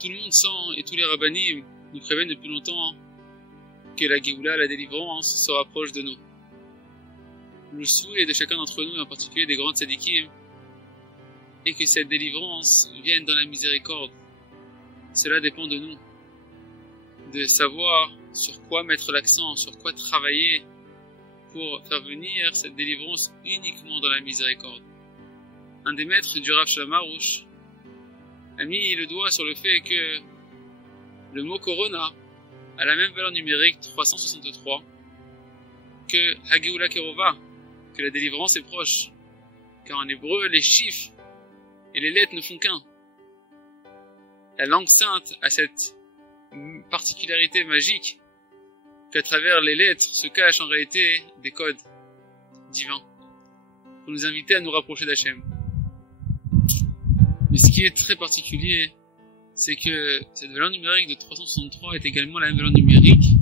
Tout le monde sent, et tous les rabbanim nous préviennent depuis longtemps que la Géoula, la délivrance, se rapproche de nous. Le souhait de chacun d'entre nous, et en particulier des grands tzadikim, est que cette délivrance vienne dans la miséricorde. Cela dépend de nous, de savoir sur quoi mettre l'accent, sur quoi travailler pour faire venir cette délivrance uniquement dans la miséricorde. Un des maîtres du Rav Shlomo Arush a mis le doigt sur le fait que le mot Corona a la même valeur numérique 363 que Hagéoula Kerova, que la délivrance est proche, car en hébreu les chiffres et les lettres ne font qu'un. La langue sainte a cette particularité magique qu'à travers les lettres se cachent en réalité des codes divins pour nous inviter à nous rapprocher d'Hachem. Mais ce qui est très particulier, c'est que cette valeur numérique de 363 est également la même valeur numérique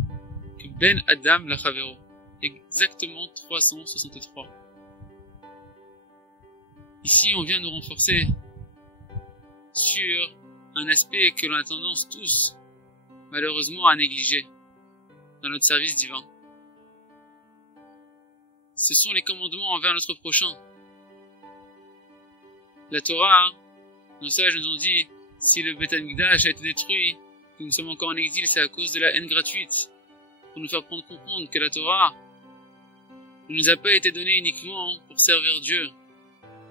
que Ben Adam Lachavero. Exactement 363. Ici, on vient nous renforcer sur un aspect que l'on a tendance tous, malheureusement, à négliger dans notre service divin. Ce sont les commandements envers notre prochain. La Torah, nos sages nous ont dit, si le Beth Amikdash a été détruit, que nous sommes encore en exil, c'est à cause de la haine gratuite, pour nous faire comprendre que la Torah ne nous a pas été donnée uniquement pour servir Dieu,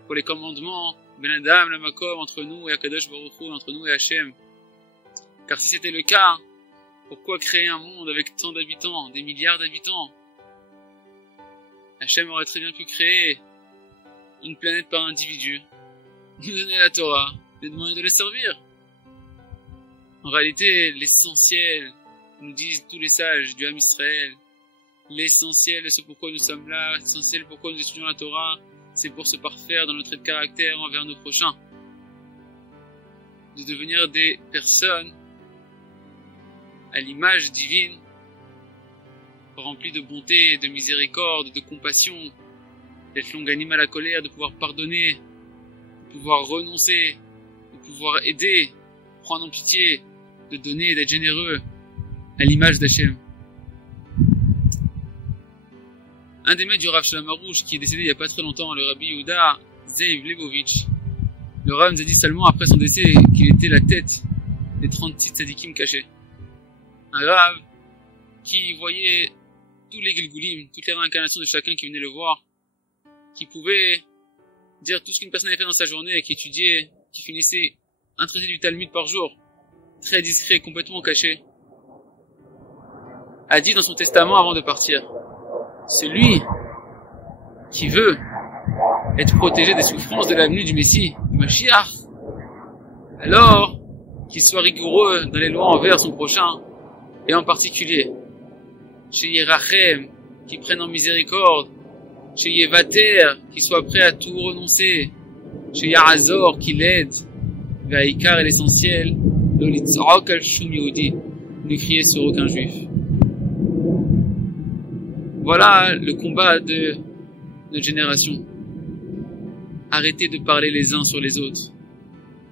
pour les commandements, Ben Adam, la Makom, entre nous et Akadosh Baruch Hu, entre nous et Hachem. Car si c'était le cas, pourquoi créer un monde avec tant d'habitants, des milliards d'habitants? Hachem aurait très bien pu créer une planète par individu, nous donner la Torah, et demander de le servir. En réalité, l'essentiel, nous disent tous les sages du Ham Israël, l'essentiel de ce pourquoi nous sommes là, l'essentiel pourquoi nous étudions la Torah, c'est pour se parfaire dans notre trait de caractère envers nos prochains. De devenir des personnes à l'image divine, remplies de bonté, de miséricorde, de compassion, d'être longanime à la colère, de pouvoir pardonner, de pouvoir renoncer, de pouvoir aider, prendre en pitié, de donner, d'être généreux, à l'image d'Hachem. Un des maîtres du Rav Shlomo Arush, qui est décédé il n'y a pas très longtemps, le Rabbi Yehuda Zeev Lebovitch, le Rav nous a dit seulement après son décès qu'il était la tête des 36 tzadikim cachés. Un Rav qui voyait tous les Gilgulim, toutes les réincarnations de chacun qui venait le voir, qui pouvait dire tout ce qu'une personne avait fait dans sa journée, qui étudiait, qui finissait un traité du Talmud par jour, très discret, complètement caché, a dit dans son testament avant de partir, celui qui veut être protégé des souffrances de la venue du Messie, du Mashiach, alors qu'il soit rigoureux dans les lois envers son prochain, et en particulier chez Yerachem, qui prenne en miséricorde, chez Yevater, qui soit prêt à tout renoncer, chez Yarazor, qui l'aide, Vaïkar est l'essentiel, Lolitzrok al-Shum Yehudi, ne crier sur aucun juif. Voilà le combat de notre génération. Arrêtez de parler les uns sur les autres.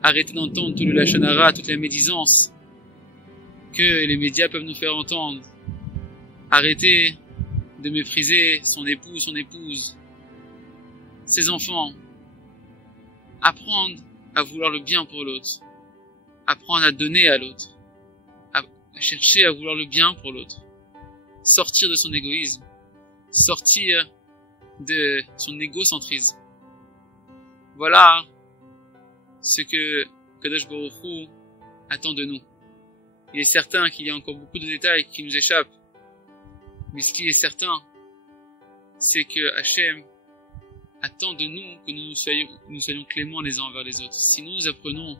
Arrêtez d'entendre tout le lachon hara, toute la médisance que les médias peuvent nous faire entendre. Arrêtez de mépriser son époux, son épouse, ses enfants. Apprendre à vouloir le bien pour l'autre. Apprendre à donner à l'autre. À chercher à vouloir le bien pour l'autre. Sortir de son égoïsme. Sortir de son égocentrisme. Voilà ce que Kadosh Baruch Hu attend de nous. Il est certain qu'il y a encore beaucoup de détails qui nous échappent. Mais ce qui est certain, c'est que Hachem attend de nous que nous soyons cléments les uns envers les autres. Si nous apprenons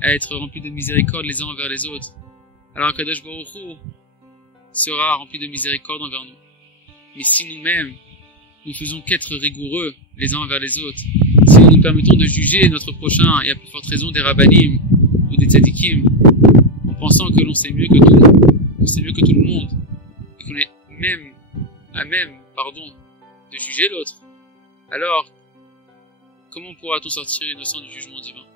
à être remplis de miséricorde les uns envers les autres, alors Kadosh Baruch Hu sera rempli de miséricorde envers nous. Mais si nous-mêmes, nous faisons qu'être rigoureux les uns envers les autres, si nous nous permettons de juger notre prochain, et à plus forte raison des rabbanim ou des tzadikim, en pensant que l'on sait mieux que tout le monde, et qu'on est même de juger l'autre, alors, comment pourra-t-on sortir innocent du jugement divin?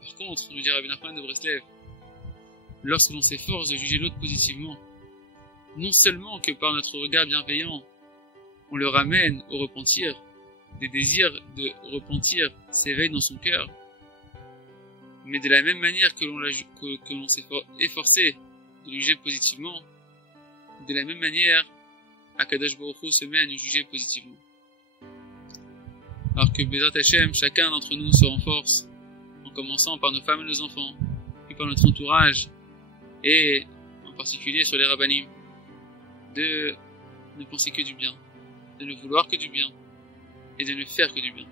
Par contre, nous dit Rabbi Nachman de Breslev, lorsque l'on s'efforce de juger l'autre positivement, non seulement que par notre regard bienveillant, on le ramène au repentir, des désirs de repentir s'éveillent dans son cœur, mais de la même manière que l'on s'est efforcé de le juger positivement, de la même manière, Akadosh Baruch Hu se met à nous juger positivement. Alors que Bezrat Hashem, chacun d'entre nous se renforce, en commençant par nos femmes et nos enfants, puis par notre entourage, et en particulier sur les rabbanim, de ne penser que du bien, de ne vouloir que du bien, et de ne faire que du bien.